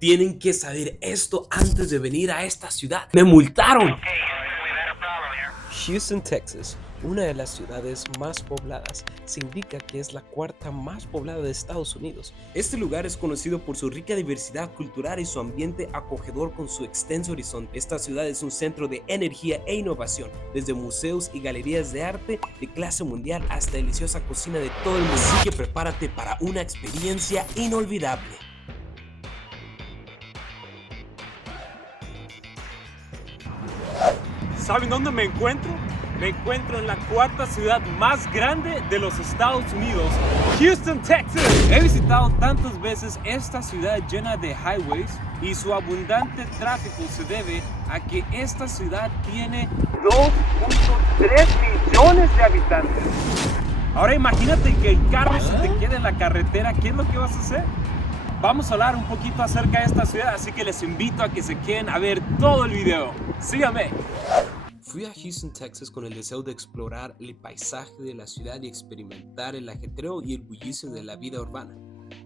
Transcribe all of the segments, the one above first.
Tienen que saber esto antes de venir a esta ciudad. ¡Me multaron! Houston, Texas, una de las ciudades más pobladas, se indica que es la cuarta más poblada de Estados Unidos. Este lugar es conocido por su rica diversidad cultural y su ambiente acogedor con su extenso horizonte. Esta ciudad es un centro de energía e innovación, desde museos y galerías de arte de clase mundial hasta deliciosa cocina de todo el mundo. Así que prepárate para una experiencia inolvidable. ¿Saben dónde me encuentro? Me encuentro en la cuarta ciudad más grande de los Estados Unidos, Houston, Texas. He visitado tantas veces esta ciudad llena de highways y su abundante tráfico se debe a que esta ciudad tiene 2.3 millones de habitantes. Ahora imagínate que el carro se te quede en la carretera, ¿qué es lo que vas a hacer? Vamos a hablar un poquito acerca de esta ciudad, así que les invito a que se queden a ver todo el video. Síganme. Fui a Houston, Texas con el deseo de explorar el paisaje de la ciudad y experimentar el ajetreo y el bullicio de la vida urbana.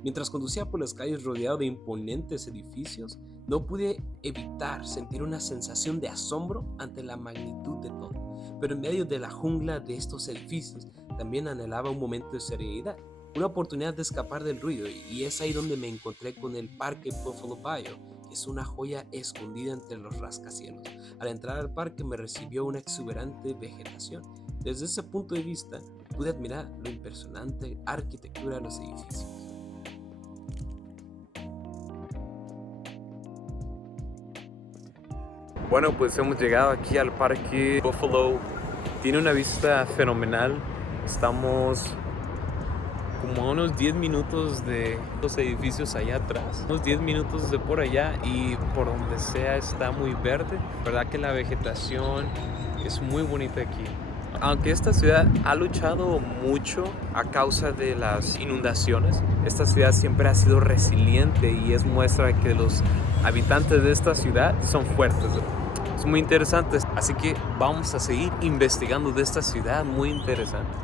Mientras conducía por las calles rodeado de imponentes edificios, no pude evitar sentir una sensación de asombro ante la magnitud de todo. Pero en medio de la jungla de estos edificios, también anhelaba un momento de serenidad, una oportunidad de escapar del ruido, y es ahí donde me encontré con el Parque Buffalo Bayou. Es una joya escondida entre los rascacielos. Al entrar al parque me recibió una exuberante vegetación. Desde ese punto de vista pude admirar la impresionante arquitectura de los edificios. Bueno, pues hemos llegado aquí al Parque Buffalo. Tiene una vista fenomenal. Estamos como a unos 10 minutos de los edificios allá atrás, unos 10 minutos de por allá, y por donde sea está muy verde. La verdad que la vegetación es muy bonita aquí. Aunque esta ciudad ha luchado mucho a causa de las inundaciones, esta ciudad siempre ha sido resiliente y es muestra que los habitantes de esta ciudad son fuertes. Es muy interesante, así que vamos a seguir investigando de esta ciudad muy interesante.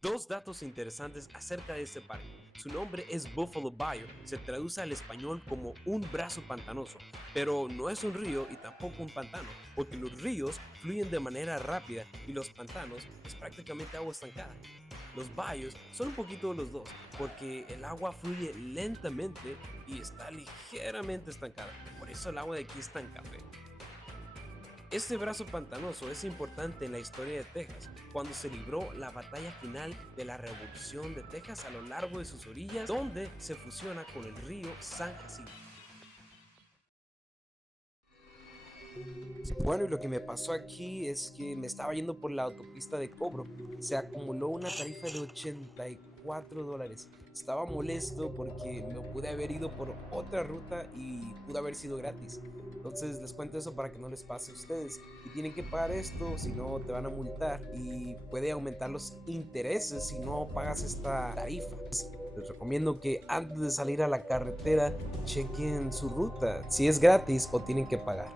Dos datos interesantes acerca de este parque. Su nombre es Buffalo Bayou, se traduce al español como un brazo pantanoso, pero no es un río y tampoco un pantano, porque los ríos fluyen de manera rápida y los pantanos es prácticamente agua estancada. Los bayous son un poquito de los dos, porque el agua fluye lentamente y está ligeramente estancada, por eso el agua de aquí es tan café. Este brazo pantanoso es importante en la historia de Texas, cuando se libró la batalla final de la Revolución de Texas a lo largo de sus orillas, donde se fusiona con el río San Jacinto. Bueno, y lo que me pasó aquí es que me estaba yendo por la autopista de cobro. Se acumuló una tarifa de $84. Estaba molesto porque me pude haber ido por otra ruta y pudo haber sido gratis. Entonces les cuento eso para que no les pase a ustedes. Y tienen que pagar esto, si no te van a multar. Y puede aumentar los intereses si no pagas esta tarifa. Les recomiendo que antes de salir a la carretera chequen su ruta, si es gratis o tienen que pagar.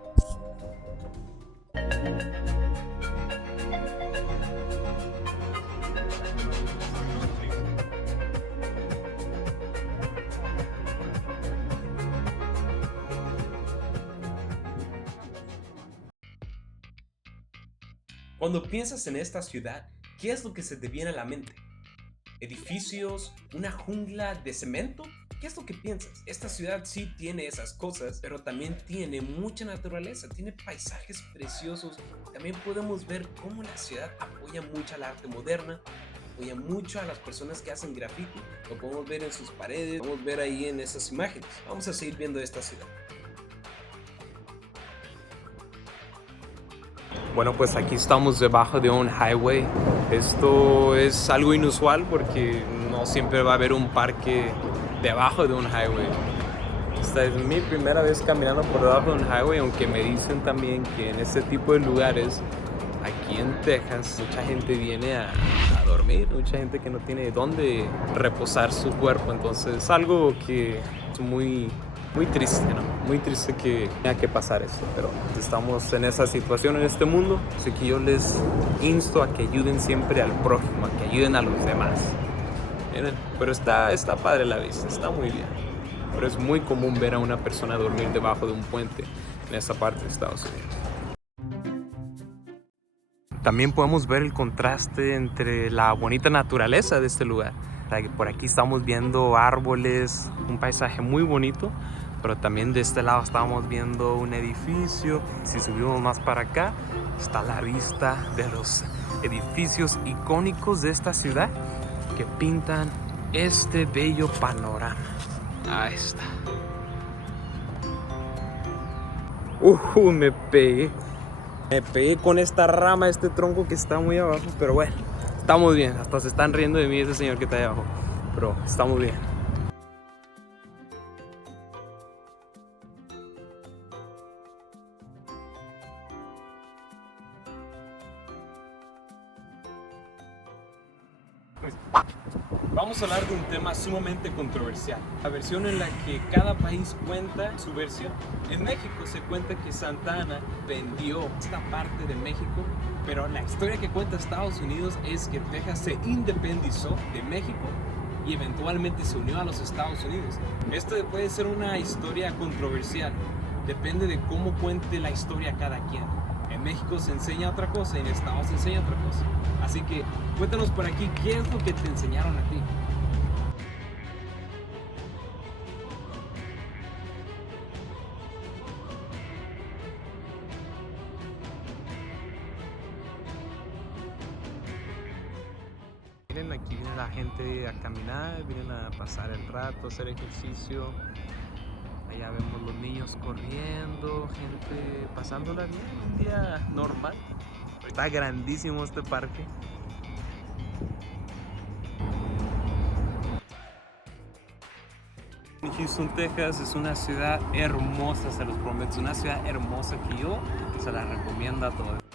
Cuando piensas en esta ciudad, ¿qué es lo que se te viene a la mente? ¿Edificios? ¿Una jungla de cemento? ¿Qué es lo que piensas? Esta ciudad sí tiene esas cosas, pero también tiene mucha naturaleza, tiene paisajes preciosos. También podemos ver cómo la ciudad apoya mucho al arte moderna, apoya mucho a las personas que hacen graffiti. Lo podemos ver en sus paredes, podemos ver ahí en esas imágenes. Vamos a seguir viendo esta ciudad. Bueno, pues aquí estamos debajo de un highway. Esto es algo inusual porque no siempre va a haber un parque debajo de un highway. Esta es mi primera vez caminando por debajo de un highway, aunque me dicen también que en este tipo de lugares, aquí en Texas, mucha gente viene a dormir, mucha gente que no tiene dónde reposar su cuerpo. Entonces es algo que es muy triste, ¿no? Muy triste que tenga que pasar esto, pero estamos en esa situación en este mundo, así que yo les insto a que ayuden siempre al prójimo, a que ayuden a los demás. Miren, pero está padre la vista, está muy bien. pero es muy común ver a una persona dormir debajo de un puente en esta parte de Estados Unidos. También podemos ver el contraste entre la bonita naturaleza de este lugar. Por aquí estamos viendo árboles, un paisaje muy bonito, pero también de este lado estamos viendo un edificio. Si subimos más para acá, está la vista de los edificios icónicos de esta ciudad que pintan este bello panorama. Ahí está. Me pegué. Me pegué con esta rama, este tronco que está muy abajo, pero bueno, estamos bien. Hasta se están riendo de mí ese señor que está ahí abajo, pero estamos bien. Vamos a hablar de un tema sumamente controversial, la versión en la que cada país cuenta su versión. En México se cuenta que Santa Anna vendió esta parte de México, pero la historia que cuenta Estados Unidos es que Texas se independizó de México y eventualmente se unió a los Estados Unidos. Esto puede ser una historia controversial, depende de cómo cuente la historia cada quien. En México se enseña otra cosa y en Estados se enseña otra cosa. Así que cuéntanos por aquí qué es lo que te enseñaron a ti. Miren, aquí viene la gente a caminar, vienen a pasar el rato, a hacer ejercicio. Allá vemos los niños corriendo, gente pasándola bien, un día normal. Está grandísimo este parque. Houston, Texas es una ciudad hermosa, se los prometo, es una ciudad hermosa que yo se la recomiendo a todos.